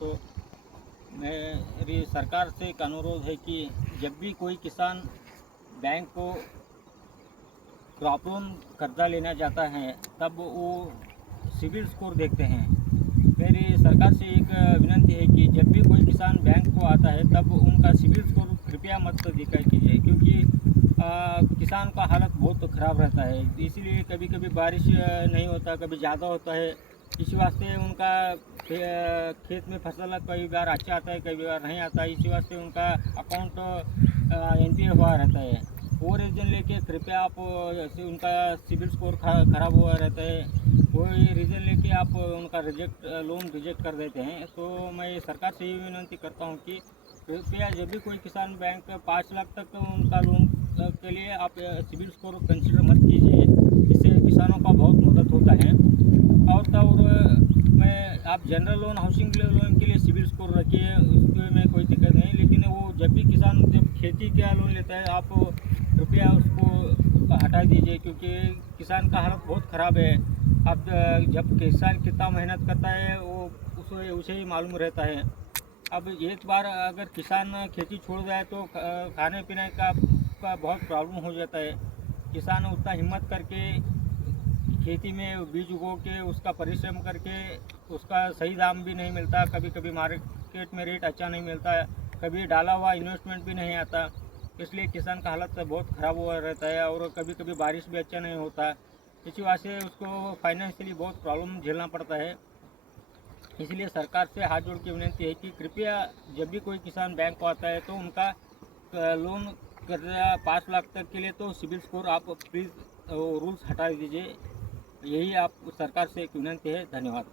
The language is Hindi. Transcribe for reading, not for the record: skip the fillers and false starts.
तो मेरी सरकार से एक अनुरोध है कि जब भी कोई किसान बैंक को क्रॉप लोन कर्जा लेना जाता है तब वो सिबिल स्कोर देखते हैं। मेरी सरकार से एक विनती है कि जब भी कोई किसान बैंक को आता है तब उनका सिबिल स्कोर कृपया मत देखा कीजिए, क्योंकि किसान का हालत बहुत ख़राब रहता है। इसीलिए कभी कभी बारिश नहीं होता, कभी ज़्यादा होता है। इसी वास्ते उनका खेत में फसल कई बार अच्छा आता है, कई बार नहीं आता। इसी वास्ते उनका अकाउंट NPA हुआ रहता है। वो रीज़न लेके कृपया आप ऐसे उनका सिबिल स्कोर ख़राब हुआ रहता है, वो रीज़न लेके आप उनका लोन रिजेक्ट कर देते हैं। तो मैं सरकार से ये विनती करता हूँ कि कृपया जब भी कोई किसान बैंक 5 लाख तक उनका लोन के लिए आप सिबिल स्कोर कंसिडर मत कीजिए। इससे किसानों का बहुत मदद होता है। और मैं आप जनरल लोन, हाउसिंग लोन के लिए सिबिल स्कोर रखिए, उसमें कोई दिक्कत नहीं। लेकिन वो जब भी किसान जब खेती का लोन लेता है, आप कृपया उसको हटा दीजिए, क्योंकि किसान का हालत बहुत ख़राब है। अब जब किसान कितना मेहनत करता है वो उसे उसे ही मालूम रहता है। अब एक बार अगर किसान खेती छोड़ जाए तो खाने पीने का बहुत प्रॉब्लम हो जाता है। किसान उतना हिम्मत करके खेती में बीज उगो के उसका परिश्रम करके उसका सही दाम भी नहीं मिलता, कभी कभी मार्केट में रेट अच्छा नहीं मिलता है, कभी डाला हुआ इन्वेस्टमेंट भी नहीं आता। इसलिए किसान का हालत बहुत ख़राब हुआ रहता है और कभी कभी बारिश भी अच्छा नहीं होता। इसी वजह से उसको फाइनेंशियली बहुत प्रॉब्लम झेलना पड़ता है। इसलिए सरकार से हाथ जोड़ के विनती है कि कृपया जब भी कोई किसान बैंक को आता है तो उनका लोन कर्जा 5 लाख तक के लिए तो सिबिल स्कोर आप प्लीज़ रूल्स हटा दीजिए। यही आप सरकार से एक विनती है। धन्यवाद।